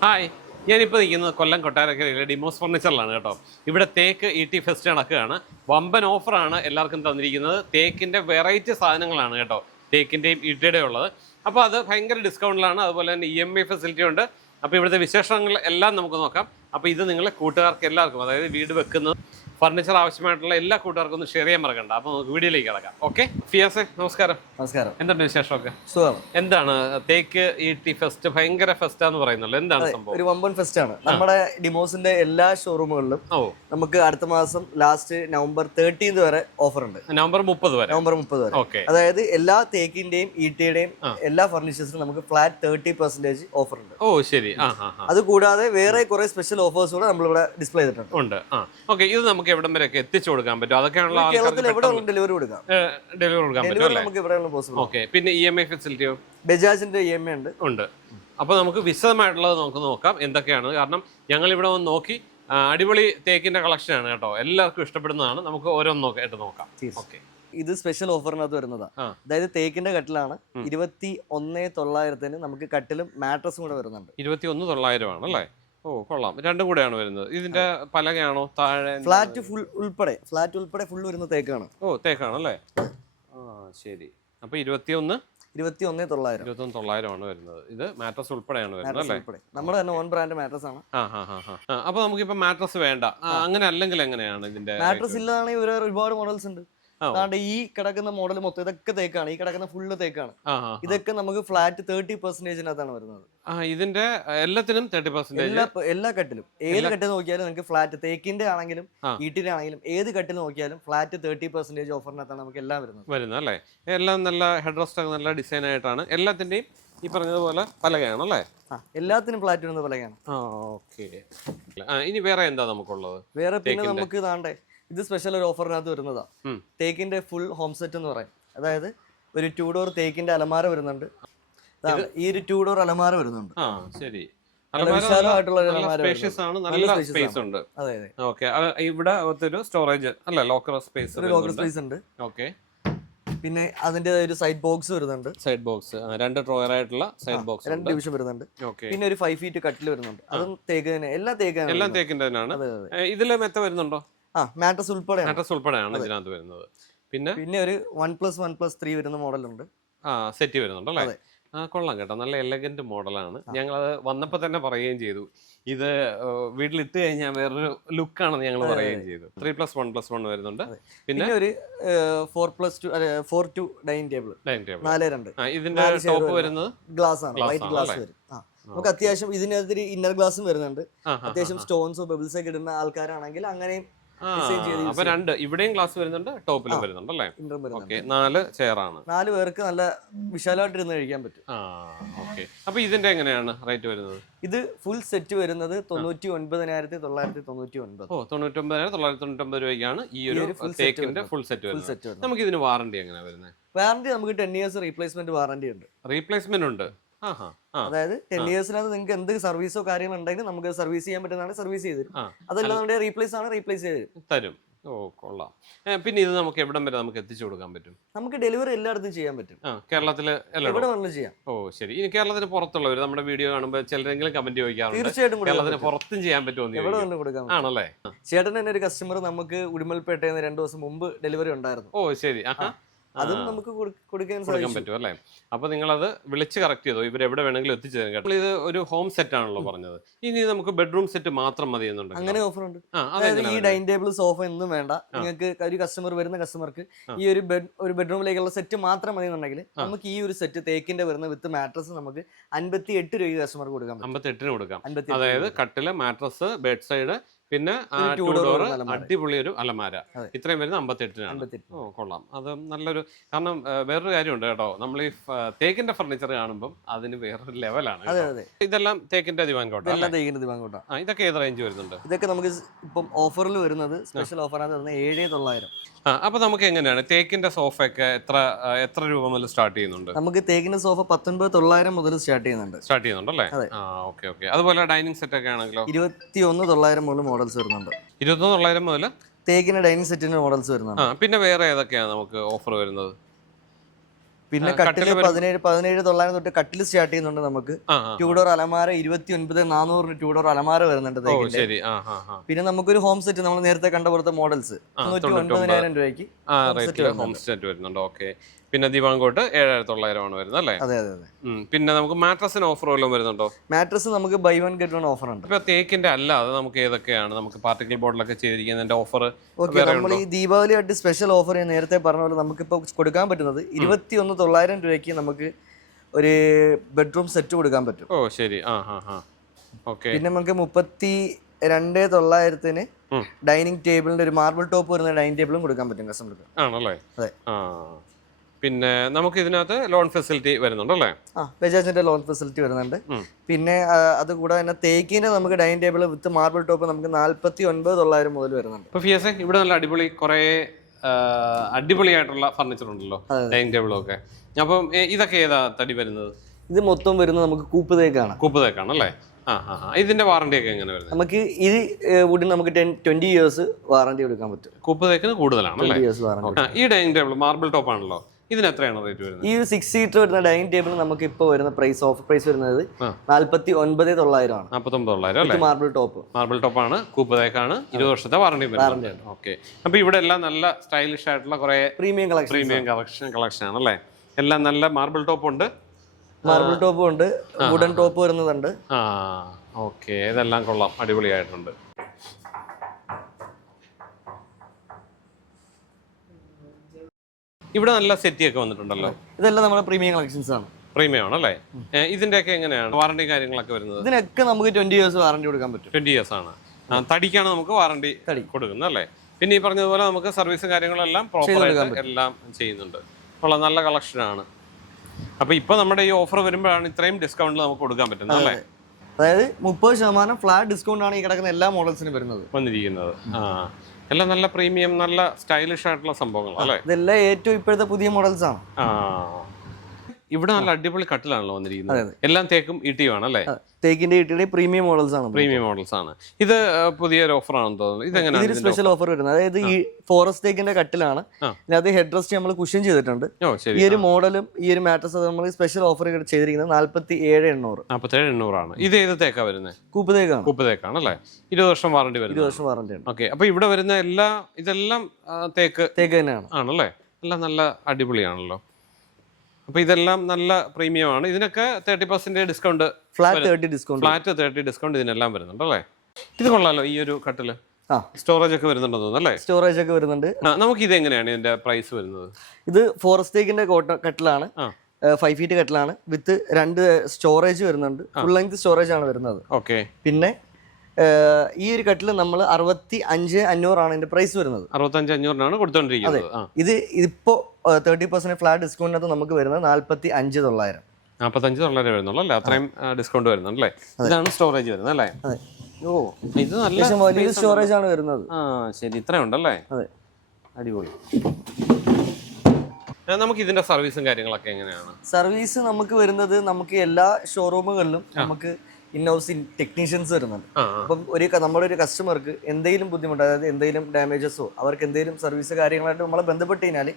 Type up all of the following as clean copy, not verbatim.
Hi, ഞാനിപ്പോൾ നിൽക്കുന്നത് കൊല്ലം കൊട്ടാരക്കരയിലെ ഡിമോസ് ഫർണിച്ചറിലാണ് കേട്ടോ. ഇവിടെ തേക്ക് ഇ.ടി. ഫെസ്റ്റ് നടക്കുകയാണ്. വമ്പൻ ഓഫറാണ് എല്ലാവർക്കും തന്നിരിക്കുന്നത്. തേക്കിൻ്റെ വെറൈറ്റി സാധനങ്ങളാണ് കേട്ടോ, തേക്കിൻ്റെയും ഇ.ടിയുടെയും ഉള്ളത്. അപ്പോൾ അത് ഭയങ്കര ഡിസ്കൗണ്ടിലാണ്. അതുപോലെ തന്നെ EMI ഫെസിലിറ്റി ഉണ്ട്. അപ്പോൾ ഇവിടുത്തെ വിശേഷങ്ങൾ എല്ലാം നമുക്ക് നോക്കാം. അപ്പോൾ ഇത് നിങ്ങളെ കൂട്ടുകാർക്ക് എല്ലാവർക്കും, അതായത് വീട് വെക്കുന്നത് ഫർണിച്ചർ ആവശ്യമായിട്ടുള്ള എല്ലാ കൂട്ടുകാർക്കും ഒന്ന് ഷെയർ ചെയ്യാൻ മറക്കണ്ട. അപ്പോൾ നമുക്ക് വീഡിയോയിലേക്ക് കിടക്കാം. ഓക്കെ, ഫിയാസെ നമസ്കാരം. നമസ്കാരം. എന്തുണ്ട് വിശേഷമൊക്കെ? സുഖം. എന്താണ് തേക്ക് ഇ.ടി. ഫെസ്റ്റ് ഭയങ്കര ഫെസ്റ്റാന്ന് പറയുന്നുള്ളൂ, എന്താണ് സംഭവം? ഒരു വമ്പൻ ഫെസ്റ്റ് ആണ്. നമ്മുടെ ഡിമോസിന്റെ എല്ലാ ഷോറൂമുകളിലും നമുക്ക് അടുത്ത മാസം ലാസ്റ്റ് നവംബർ 13 വരെ ഓഫർ ഉണ്ട്. നവംബർ 30 വരെ. ഓക്കെ, അതായത് എല്ലാ തേക്കിന്റെയും ഇ.ടിയുടെയും എല്ലാ ഫർണിച്ചേഴ്സിനും നമുക്ക് ഫ്ലാറ്റ് 30% ഓഫർ ഉണ്ട്. ഓ ശരി. അത് കൂടാതെ വേറെ കുറെ സ്പെഷ്യൽ ഓഫേഴ്സ് കൂടെ നമ്മളിവിടെ ഡിസ്പ്ലേ ചെയ്തിട്ടുണ്ട്. ഓക്കെ, ഇത് നമുക്ക് എവിടം വരെയൊക്കെ എത്തിച്ചു കൊടുക്കാൻ പറ്റും? അതൊക്കെയാണല്ലോ കേരളത്തിൽ എവിടെ ഡെലിവറി കൊടുക്കാം. നമുക്ക് ഇവിടെ പോസിബിൾ. ഓക്കെ, പിന്നെ EMI ഫെസിലിറ്റിയോ? ബജാജിന്റെ EMI ഉണ്ട്. അപ്പോൾ നമുക്ക് വിശദമായിട്ടുള്ളത് നമുക്ക് നോക്കാം എന്തൊക്കെയാണ്. കാരണം ഞങ്ങൾ ഇവിടെ വന്ന് നോക്കി, അടിപൊളി തേക്കിന്റെ കളക്ഷനാണ് കേട്ടോ, എല്ലാവർക്കും ഇഷ്ടപ്പെടുന്നതാണ്. നമുക്ക് ഓരോന്നൊക്കെ നോക്കാം. ഓക്കെ, ഇത് സ്പെഷ്യൽ ഓഫറിനകത്ത് വരുന്നതാ. അതായത് തേക്കിന്റെ കട്ടിലാണ് 21,900 നമുക്ക് കട്ടിലും മാട്രസും കൂടെ വരുന്നുണ്ട്. 21,900 ആണല്ലേ? ഓ കൊള്ളാം, രണ്ടും കൂടെയാണ് വരുന്നത്. ഇതിന്റെ പലകയാണോ താഴെ? ഫ്ലാറ്റ് ഉൾപ്പെടെ ഫുൾ വരുന്ന തേക്കാണ്. ഓ തേക്കാണല്ലേ? ആ ശരി. അപ്പൊ 21,900 ആണ് വരുന്നത്. ഇത് മാട്രസ് ഉൾപ്പെടെയാണ് വരുന്നത് അല്ലേ? നമ്മുടെ തന്നെ ഓൺ ബ്രാൻഡ് മാട്രസ് ആണ്. അപ്പൊ നമുക്കിപ്പോ മാട്രസ് വേണ്ട, അങ്ങനെ അല്ലെങ്കിൽ എങ്ങനെയാണ് ഇതിന്റെ? മാട്രസ് ഇല്ലാതാണെങ്കിൽ ഒരുപാട് മോഡൽസ് ഉണ്ട്. അതാണ്ട് ഈ കിടക്കുന്ന മോഡൽ മൊത്തം ഇതൊക്കെ തേക്കാണ്. ഈ കിടക്കുന്ന ഫുള്ള് തേക്കാണ്. ഇതൊക്കെ നമുക്ക് ഫ്ലാറ്റ് 30%-നകത്താണ് വരുന്നത്. ഇതിന്റെ എല്ലാത്തിനും 30%? എല്ലാ കട്ടിലും ഏത് കട്ടിൽ നോക്കിയാലും നിങ്ങൾക്ക് ഫ്ലാറ്റ് തേക്കിന്റെ ആണെങ്കിലും ഈട്ടിന്റെ ആണെങ്കിലും ഏത് കട്ടിൽ നോക്കിയാലും ഫ്ലാറ്റ് 30% ഓഫറിനകത്താണ് നമുക്ക് എല്ലാം വരുന്നത് അല്ലേ? എല്ലാം നല്ല ഹെഡ് റെസ്റ്റ് ഒക്കെ നല്ല ഡിസൈൻ ആയിട്ടാണ്. എല്ലാത്തിന്റെയും ഈ പറഞ്ഞതുപോലെ പലകയാണല്ലേ? എല്ലാത്തിനും ഫ്ലാറ്റ് വരുന്ന പലകയാണ്. ഓക്കെ, ഇനി വേറെ എന്താ നമുക്കുള്ളത്? വേറെ പിന്നെ നമുക്ക് ഇതാണ്ടേ, ഇത് സ്പെഷ്യൽ ഒരു ഓഫറിനകത്ത് വരുന്നതാ. തേക്കിന്റെ ഫുൾ ഹോം സെറ്റ് എന്ന് പറയും. അതായത് ഒരു 2 ഡോർ തേക്കിന്റെ അലമാര വരുന്നുണ്ട്. ഈ ഒരു 2 ഡോർ അലമാര വരുന്നുണ്ട്. ശരി, വിശാലമായിട്ടുള്ള ഇവിടെ ഒരു സ്റ്റോറേജ് അല്ല, ലോക്കർ സ്പേസ് ഉണ്ട്. ഓക്കെ, പിന്നെ അതിന്റെ ഒരു സൈഡ് ബോക്സ് വരുന്നുണ്ട്. സൈഡ് ബോക്സ് 2 ഡ്രോയർ ആയിട്ടുള്ള സൈഡ് ബോക്സ്, 2 ഡിവിഷൻ വരുന്നുണ്ട്. പിന്നെ ഒരു 5 ഫീറ്റ് കട്ടിൽ വരുന്നുണ്ട്. അതും തേക്കിന് എല്ലാം തേക്കിന്റെ തന്നെയാണ്. ഇതില് മെത്ത വരുന്നുണ്ടോ? മാട്രസ് ഉൾപ്പെടെയാണ് ഇതിനകത്ത് വരുന്നത്. പിന്നെ ഒരു 1+1+3 വരുന്ന മോഡലുണ്ട്. സെറ്റ് വരുന്നുണ്ട് അല്ലേ? കൊള്ളാം കേട്ടോ, നല്ല എലഗന്റ് മോഡലാണ്. ഞങ്ങളത് വന്നപ്പോൾ തന്നെ പറയുകയും ചെയ്തു, ഇത് വീട്ടിലിട്ട് കഴിഞ്ഞാൽ വേറൊരു ലുക്കാണെന്ന് ഞങ്ങൾ പറയുകയും ചെയ്തു. 3+1+1 വരുന്നുണ്ട്. പിന്നെ ഒരു 4+2 ഡൈനിങ് ടേബിൾ 4:2. ഇതിന്റെ ടോപ്പ് വരുന്നത് ഗ്ലാസ് ആണ്, വൈറ്റ് ഗ്ലാസ് വരും. നമുക്ക് അത്യാവശ്യം ഇതിനകത്ത് ഇന്നർ ഗ്ലാസും വരുന്നുണ്ട്. അത്യാവശ്യം സ്റ്റോൺസോ ബബിൾസ് ഒക്കെ ഇടുന്ന ആൾക്കാരാണെങ്കിൽ അങ്ങനെയും അപ്പൊ 2 ഇവിടെയും ഗ്ലാസ് വരുന്നുണ്ട്, ടോപ്പിലും വരുന്നുണ്ട് അല്ലേ? 4 ചെയറാണ്. 4 പേർക്ക് നല്ല വിശാലമായിട്ട് ഇരുന്ന് കഴിക്കാൻ പറ്റും. അപ്പൊ ഇതിന്റെ എങ്ങനെയാണ് റേറ്റ് വരുന്നത്? ഇത് ഫുൾ സെറ്റ് വരുന്നത് 99,999. 99,999 രൂപയ്ക്കാണ് ഈ ഒരു തേക്കിന്റെ ഫുൾ സെറ്റ് വരുന്നത്. നമുക്ക് ഇതിന് വാറണ്ടി എങ്ങനെയാ വരുന്നത്? വാറണ്ടി നമുക്ക് 10 ഇയേഴ്സ് റീപ്ലേസ്മെന്റ് വാറണ്ടി ഉണ്ട്. റീപ്ലേസ്മെന്റ് ഉണ്ട്. അതായത് 10 ഇയേഴ്സിനകത്ത് നിങ്ങൾക്ക് എന്ത് സർവീസോ കാര്യങ്ങൾ ഉണ്ടെങ്കിൽ നമുക്ക് സർവീസ് ചെയ്യാൻ പറ്റുന്നതാണ്, സർവീസ് ചെയ്ത് തരും. അതല്ലാതെ റീപ്ലേസ് ചെയ്ത് തരും. ഓ കൊള്ളാം. പിന്നെ ഇത് നമുക്ക് എവിടം വരെ നമുക്ക് എത്തിച്ചു കൊടുക്കാൻ പറ്റും? നമുക്ക് ഡെലിവറി എല്ലായിടത്തും ചെയ്യാൻ പറ്റും. കേരളത്തില് എവിടെ വേണമെങ്കിലും ചെയ്യാം. ഓ ശരി. ഇനി കേരളത്തിന് പുറത്തുള്ളവർ നമ്മുടെ വീഡിയോ കാണുമ്പോൾ ചിലരെങ്കിലും കമന്റ് ചോദിക്കാറുണ്ട്, തീർച്ചയായിട്ടും കേരളത്തിന് പുറത്തും ചെയ്യാൻ പറ്റുമോ? എവിടെ വേണമെങ്കിലും കൊടുക്കാം. ആണല്ലേ? ചേട്ടൻ തന്നെ ഒരു കസ്റ്റമർ നമുക്ക് ഉടുമൽപേട്ടയിൽ നിന്ന് 2 ദിവസം മുമ്പ് ഡെലിവറി ഉണ്ടായിരുന്നു. ഓ ശരി. അതും നമുക്ക് കൊടുക്കാൻ പറ്റും അല്ലേ? അപ്പൊ നിങ്ങളത് വിളിച്ച് കറക്റ്റ് ചെയ്തോ, ഇവർ എവിടെ വേണമെങ്കിലും എത്തിച്ചു തരും കേട്ടോ. ഇത് ഒരു ഹോം സെറ്റ് ആണല്ലോ പറഞ്ഞത്. ഇനി നമുക്ക് ബെഡ്റൂം സെറ്റ് മാത്രം മതി എന്നുണ്ട്. അങ്ങനെ ഓഫർ ഉണ്ട്. അതായത് ഈ ഡൈനിങ് ടേബിൾ സോഫ ഒന്നും വേണ്ട, നിങ്ങൾക്ക് ഒരു കസ്റ്റമർ വരുന്ന കസ്റ്റമർക്ക് ഈ ഒരു ബെഡ്റൂമിലേക്കുള്ള സെറ്റ് മാത്രം മതി എന്നുണ്ടെങ്കിൽ നമുക്ക് ഈ ഒരു സെറ്റ് തേക്കിന്റെ വരുന്ന വിത്ത് മാട്രസ് നമുക്ക് 58 രൂപ കസ്റ്റമർക്ക് കൊടുക്കാം. 58 കൊടുക്കാം. അതായത് കട്ടില്, മാട്രസ്, ബെഡ് സൈഡ്, പിന്നെ 2 ഡോർ അടിപൊളി ഒരു അലമാര, ഇത്രയും വരുന്നത് 58. ഓ കൊള്ളാം. അത് നല്ലൊരു, കാരണം വേറൊരു കാര്യമുണ്ട് കേട്ടോ, നമ്മൾ ഈ തേക്കിന്റെ ഫർണിച്ചർ കാണുമ്പോൾ അതിന് വേറൊരു ലെവലാണ്. ഇതെല്ലാം തേക്കിന്റെ ദിവാൻ കോട്ട. ഇതൊക്കെ ഏത് റേഞ്ച് വരുന്നുണ്ട്? ഇതൊക്കെ നമുക്ക് ഇപ്പം ഓഫറിൽ വരുന്നത് സ്പെഷ്യൽ ഓഫറാണ് 7,900. അപ്പൊ നമുക്ക് എങ്ങനെയാണ് തേക്കിന്റെ സോഫ ഒക്കെ എത്ര രൂപ മുതൽ സ്റ്റാർട്ട് ചെയ്യുന്നുണ്ട്? നമുക്ക് തേക്കിന്റെ സോഫ 19,900 മുതൽ സ്റ്റാർട്ട് ചെയ്യുന്നുണ്ടല്ലേ? ഓക്കെ. അതുപോലെ ഡൈനിങ് സെറ്റ് ഒക്കെ ആണെങ്കിലോ? 21,900 മുതൽ മോഡൽസ് വരുന്നുണ്ട്. 21,900 മുതൽ തേക്കിന്റെ ഡൈനിങ് സെറ്റിന്റെ മോഡൽസ് വരുന്നുണ്ട്. പിന്നെ വേറെ ഏതൊക്കെയാണ് നമുക്ക് ഓഫർ വരുന്നത്? പിന്നെ കട്ടില് 17,900 തൊട്ട് കട്ടില് സ്റ്റാർട്ട് ചെയ്യുന്നുണ്ട് നമുക്ക്. ട്യൂഡോർ അലമാര 29,400 ട്യൂഡോർ അലമാര വരുന്നുണ്ട്. ശരി. പിന്നെ നമുക്കൊരു ഹോം സെറ്റ് നമ്മൾ നേരത്തെ കണ്ട പോലത്തെ മോഡൽസ് 99,000 രൂപയ്ക്ക് ഹോം സെറ്റ് വരുന്നുണ്ട്. ഓക്കെ. പിന്നെ ദിവാങ്കോട്ട് 7,900 ആണ് വരുന്നത് അല്ലേ? അതെ അതെ അതെ. പിന്നെ നമുക്ക് മാട്രസിന് ഓഫർ വല്ലതും വരുന്നുണ്ടോ? മാട്രസ് നമുക്ക് buy one get one offer ഉണ്ട്. ഇപ്പൊ തേക്കിന്റെ അല്ലാതെ നമുക്ക് ഏതൊക്കെയാണ് നമുക്ക് പാർട്ടിക്കൽ ബോർഡിലൊക്കെ ചെയ്തിരിക്കുന്നതിന്റെ ഓഫർ? നമ്മൾ ഈ ദീപാവലി ആയിട്ട് സ്പെഷ്യൽ ഓഫർ നേരത്തെ പറഞ്ഞ പോലെ നമുക്കിപ്പോൾ കൊടുക്കാൻ പറ്റുന്നത് 21,900 രൂപയ്ക്ക് നമുക്ക് ഒരു ബെഡ്റൂം സെറ്റ് കൊടുക്കാൻ പറ്റും. ഓ ശരി. ഓക്കെ. പിന്നെ നമുക്ക് 32,900 ഡൈനിങ് ടേബിളിന്റെ ഒരു മാർബിൾ ടോപ്പ് വരുന്ന ഡൈനിങ് ടേബിളും കൊടുക്കാൻ പറ്റും കസ്റ്റമർക്ക്. ആണല്ലേ? അതെ. പിന്നെ നമുക്ക് ഇതിനകത്ത് ലോൺ ഫെസിലിറ്റി വരുന്നുണ്ടല്ലേ? ബജാജിന്റെ ലോൺ ഫെസിലിറ്റി വരുന്നുണ്ട്. പിന്നെ അത് കൂടാതെ തന്നെ തേക്കിന്റെ നമുക്ക് dining table with marble top നമുക്ക് 49,900 മുതൽ വരുന്നുണ്ട്. ഇപ്പൊ ഫിയാസെ ഇവിടെ നല്ല അടിപൊളി കുറെ അടിപൊളിയായിട്ടുള്ള ഫർണിച്ചർ ഉണ്ടല്ലോ, ഡൈനിങ് ടേബിളും ഒക്കെ. അപ്പം ഇതൊക്കെ ഏതാ തടി വരുന്നത്? ഇത് മൊത്തം വരുന്നത് നമുക്ക് കൂപ്പ് തേക്കാണ്. കൂപ്പ് തേക്കാണല്ലേ? ഇതിന്റെ വാറണ്ടി ഒക്കെ എങ്ങനെ വരുന്നത്? നമുക്ക് ഈ വുഡിന് നമുക്ക് 20 ഇയേഴ്സ് വാറണ്ടി കൊടുക്കാൻ പറ്റും. കൂപ്പ് തേക്കിന് കൂടുതലാണ്. ഈ ഡൈനിങ് ടേബിൾ മാർബിൾ ടോപ്പ് ആണല്ലോ, ഇതിന് എത്രയാണ് റേറ്റ് വരുന്നത്? ഈ 6 സീറ്റർ വരുന്ന ഡൈനിങ് ടേബിൾ നമുക്ക് ഇപ്പൊ വരുന്ന പ്രൈസ് ഓഫർ പ്രൈസ് വരുന്നത് 49,900 ആണ്. 49,900 അല്ലേ? Marble top. മാർബിൾ ടോപ്പ് ആണ്, കൂപ്പ് തേക്കാണ്, 20 വർഷത്തെ വാറണ്ടി വരുന്നത്. ഓക്കെ. അപ്പൊ ഇവിടെ എല്ലാം നല്ല സ്റ്റൈലിഷ് ആയിട്ടുള്ള കുറെ പ്രീമിയം കളക്ഷൻ ആണല്ലേ? എല്ലാം നല്ല മാർബിൾ ടോപ്പ് ഉണ്ട്, മാർബിൾ ടോപ്പും ഉണ്ട്, വുഡൻ ടോപ്പ് വരുന്നതുണ്ട്. ഓക്കെ. ഇതെല്ലാം കൊള്ളാം, അടിപൊളിയായിട്ടുണ്ട്. ഇവിടെ നല്ല സെറ്റി ഒക്കെ വന്നിട്ടുണ്ടല്ലോ. ഇതെല്ലാം നമ്മുടെ പ്രീമിയം കളക്ഷൻസ് ആണ്. പ്രീമിയം ആണല്ലേ? ഇതിന്റെ ഒക്കെ എങ്ങനെയാണ് വാറണ്ടി കാര്യങ്ങളൊക്കെ വരുന്നത്? ഇതിനൊക്കെ നമുക്ക് 20 ഇയേഴ്സ് വാറണ്ടി കൊടുക്കാൻ പറ്റും. 20 ഇയേഴ്സ് ആണ്. തടിക്കാണ് നമുക്ക് വാറണ്ടി കൊടുക്കുന്നത് അല്ലേ? പിന്നെ ഈ പറഞ്ഞതുപോലെ നമുക്ക് സർവീസും കാര്യങ്ങളെല്ലാം പ്രോപ്പറായിട്ട് എല്ലാം ചെയ്യുന്നുണ്ട്. ഉള്ള നല്ല കളക്ഷനാണ്. അപ്പൊ ഇപ്പൊ നമ്മുടെ ഈ ഓഫർ വരുമ്പോഴാണ് ഇത്രയും ഡിസ്കൗണ്ടിൽ നമുക്ക് കൊടുക്കാൻ പറ്റുന്നത് അല്ലേ? അതായത് 30% ഫ്ലാറ്റ് ഡിസ്കൗണ്ട് ആണ് ഈ കിടക്കുന്ന എല്ലാ മോഡൽസിനും വന്നിരിക്കുന്നത്. എല്ലാം നല്ല പ്രീമിയം, നല്ല സ്റ്റൈലിഷ് ആയിട്ടുള്ള സംഭവങ്ങൾ അല്ലേ? ഇതെല്ലാം ഏറ്റവും ഇപ്പോഴത്തെ പുതിയ മോഡൽസ് ആണ്. ഇവിടെ നല്ല അടിപൊളി കട്ടിലാണല്ലോ വന്നിരിക്കുന്നത്. എല്ലാം തേക്കും ഇട്ടിയും ആണല്ലേ? തേക്കിന്റെ ഇട്ടിയുടെ പ്രീമിയം മോഡൽസ് ആണ്. പ്രീമിയം മോഡൽസ് ആണ്. ഇത് പുതിയൊരു ഓഫർ ആണെന്ന് തോന്നുന്നു. ഇതെങ്ങനെയാണ് സ്പെഷ്യൽ ഓഫർ വരുന്നത്? അതായത് ഈ ഫോറസ്റ്റ് തേക്കിന്റെ കട്ടിലാണ്. അത് ഹെഡ് റെസ്റ്റ് നമ്മൾ കുഷൻ ചെയ്തിട്ടുണ്ട്. ഈ ഒരു മോഡലും ഈ ഒരു മാട്രസ് നമ്മൾ സ്പെഷ്യൽ ഓഫർ ചെയ്തിരിക്കുന്നത് 47,800. 47,800 ആണ്. ഇത് ഏത് തേക്കാ വരുന്നത്? കൂപ്പ് തേക്കാണ്. കൂപ്പ് തേക്കാണല്ലേ? 20 വർഷം വാറണ്ടി വരുന്നത്. 20 വർഷം വാറണ്ടി ആണ്. ഓക്കെ. അപ്പൊ ഇവിടെ വരുന്ന ഇതെല്ലാം തേക്ക് തന്നെയാണ് ആണല്ലേ? എല്ലാം നല്ല അടിപൊളിയാണല്ലോ. അപ്പൊ ഇതെല്ലാം നല്ല പ്രീമിയം ആണ്. ഇതിനൊക്കെ 30% ഡിസ്കൗണ്ട്, ഫ്ലാറ്റ് 30 ഡിസ്കൗണ്ട് ഇതിനെല്ലാം വരുന്നുണ്ട് അല്ലേ? ഇത് കൊള്ളാലോ. ഈ ഒരു കട്ടില് സ്റ്റോറേജ് ഒക്കെ വരുന്നുണ്ടെന്ന് തോന്നുന്നു അല്ലേ? സ്റ്റോറേജ് ഒക്കെ വരുന്നുണ്ട്. നമുക്ക് ഇത് എങ്ങനെയാണ് ഇതിന്റെ പ്രൈസ് വരുന്നത്? ഇത് ഫോറസ്റ്റ് തേക്കിന്റെ കട്ടിലാണ്. 5 ഫീറ്റ് കട്ടിലാണ് വിത്ത് 2 സ്റ്റോറേജ് വരുന്നുണ്ട്. ഫുൾ ലെങ്ത് സ്റ്റോറേജ് ആണ് വരുന്നത്. ഓക്കെ. പിന്നെ ഈ ഒരു കട്ടില് നമ്മൾ 65,500 ആണ് ഇതിന്റെ പ്രൈസ് വരുന്നത്. 65,500 കൊടുത്തോണ്ടിരിക്കുന്നത്. ഇത് ഇപ്പോ 30% ഫ്ലാറ്റ് ഡിസ്കൗണ്ടിനകത്ത് നമുക്ക് വരുന്നത് 45,900. 45,900 വരുന്നുള്ളൂ അല്ലേ? അത്രയും ഡിസ്കൗണ്ട് വരുന്നുണ്ടല്ലേ? ഇതാണ് സ്റ്റോറേജ് വരുന്നത് അല്ലേ? ഓ, ഇത് നല്ല വലിയ സ്റ്റോറേജ് ആണ് വരുന്നത്. ശരി. ഇത്രയും ഉണ്ടല്ലേ? അതെ, അടിപൊളി. നമുക്ക് ഇതിന്റെ സർവീസും കാര്യങ്ങളൊക്കെ എങ്ങനെയാണ്? സർവീസ് നമുക്ക് വരുന്നത് നമുക്ക് എല്ലാ ഷോറൂമുകളിലും നമുക്ക് ഇൻഹൗസ് ടെക്നീഷ്യൻസ് വരുന്നുണ്ട്. അപ്പം നമ്മുടെ ഒരു കസ്റ്റമർക്ക് എന്തെങ്കിലും ബുദ്ധിമുട്ട്, അതായത് എന്തെങ്കിലും ഡാമേജസോ അവർക്ക് എന്തെങ്കിലും സർവീസ് കാര്യങ്ങളായിട്ട് നമ്മളെ ബന്ധപ്പെട്ട് കഴിഞ്ഞാൽ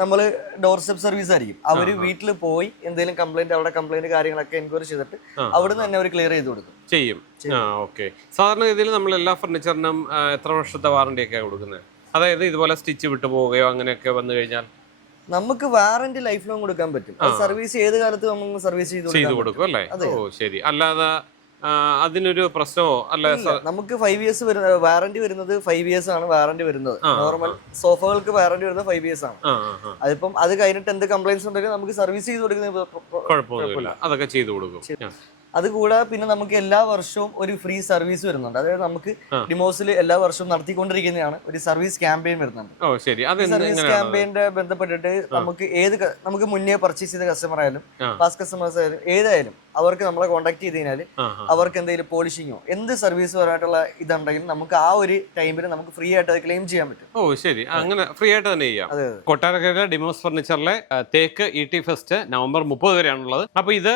നമ്മൾ ഡോർ സ്റ്റെപ്പ് സർവീസ് ആയിരിക്കും. അവർ വീട്ടിൽ പോയി എന്തെങ്കിലും കംപ്ലൈന്റ്, അവരുടെ കംപ്ലൈന്റ് കാര്യങ്ങളൊക്കെ എൻക്വയറി ചെയ്തിട്ട് അവിടുന്ന് തന്നെ അവർ ക്ലിയർ ചെയ്ത് കൊടുക്കും. ചെയ്യും. ഓക്കെ. സാധാരണ രീതിയിൽ നമ്മൾ എല്ലാ ഫർണിച്ചറിനും എത്ര വർഷത്തെ വാറണ്ടി ഒക്കെ കൊടുക്കുന്നത്? അതായത് ഇതുപോലെ സ്റ്റിച്ച് വിട്ടു പോവുകയോ അങ്ങനെയൊക്കെ വന്നു കഴിഞ്ഞാൽ നമുക്ക് വാറന്റി ലൈഫ് ലോങ് കൊടുക്കാൻ പറ്റും. സർവീസ് ഏത് കാലത്ത് നമുക്ക് സർവീസ് ചെയ്ത് കൊടുക്കും അല്ലേ? ഓ ശരി. അല്ലാതെ അതിനൊരു പ്രശ്നമോ അല്ല? നമുക്ക് 5 ഇയേഴ്സ് വാറന്റി വരുന്നത് 5 ഇയേഴ്സ് ആണ് വാറന്റി വരുന്നത്. നോർമൽ സോഫകൾക്ക് വാറന്റി വരുന്നത് 5 ഇയേഴ്സ് ആണ്. അതിപ്പം അത് കഴിഞ്ഞിട്ട് എന്ത് കംപ്ലൈന്റ്സ് ഉണ്ടെങ്കിലും നമുക്ക് സർവീസ് ചെയ്ത് കൊടുക്കുന്നത് കുഴപ്പമില്ല, അതൊക്കെ ചെയ്ത് കൊടുക്കും. അതുകൂടാതെ പിന്നെ നമുക്ക് എല്ലാ വർഷവും ഒരു ഫ്രീ സർവീസ് വരുന്നുണ്ട്. അതായത് നമുക്ക് ഡിമോസിൽ എല്ലാ വർഷവും നടത്തിക്കൊണ്ടിരിക്കുന്നതാണ് ഒരു സർവീസ് ക്യാമ്പയിൻ വരുന്നുണ്ട്. സർവീസ് ക്യാമ്പയിന്റെ ബന്ധപ്പെട്ടിട്ട് നമുക്ക് മുന്നേ പർച്ചേസ് ചെയ്ത കസ്റ്റമർ ആയാലും പാസ്റ്റ് കസ്റ്റമേഴ്സ് ആയാലും ഏതായാലും അവർക്ക് നമ്മളെ കോൺടാക്ട് ചെയ്ത് കഴിഞ്ഞാൽ അവർക്ക് എന്തെങ്കിലും പോളിഷിങ്ങോ എന്ത് സർവീസ് പരമായിട്ടുള്ള ഇതുണ്ടെങ്കിലും നമുക്ക് ആ ഒരു ടൈമിൽ നമുക്ക് ഫ്രീ ആയിട്ട് അത് ക്ലെയിം ചെയ്യാൻ പറ്റും. ഓ ശരി. അങ്ങനെ ഫ്രീ ആയിട്ട് തന്നെ ചെയ്യാം. കൊട്ടാരക്കര ഡിമോസ് ഫർണിച്ചറിലെ തേക്ക് ഇടി ഫെസ്റ്റ് നവംബർ 30 വരെയാണുള്ളത്. അപ്പൊ ഇത്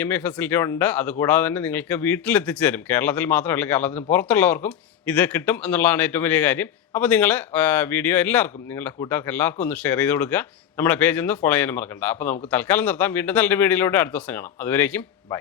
EMI ഫെസിലിറ്റി ഉണ്ട്. അതുകൂടാതെ തന്നെ നിങ്ങൾക്ക് വീട്ടിലെത്തിച്ചു തരും. കേരളത്തിൽ മാത്രമല്ല, കേരളത്തിന് പുറത്തുള്ളവർക്കും ഇത് കിട്ടും എന്നുള്ളതാണ് ഏറ്റവും വലിയ കാര്യം. അപ്പോൾ നിങ്ങൾ വീഡിയോ എല്ലാവർക്കും, നിങ്ങളുടെ കൂട്ടുകാർക്ക് എല്ലാവർക്കും ഒന്ന് ഷെയർ ചെയ്ത് കൊടുക്കുക. നമ്മുടെ പേജ് ഒന്ന് ഫോളോ ചെയ്യാനും മറക്കണ്ട. അപ്പോൾ നമുക്ക് തൽക്കാലം നിർത്താം. വീണ്ടും നല്ലൊരു വീഡിയോയിലൂടെ അടുത്ത ദിവസം കാണാം. അതുവരേക്കും ബൈ.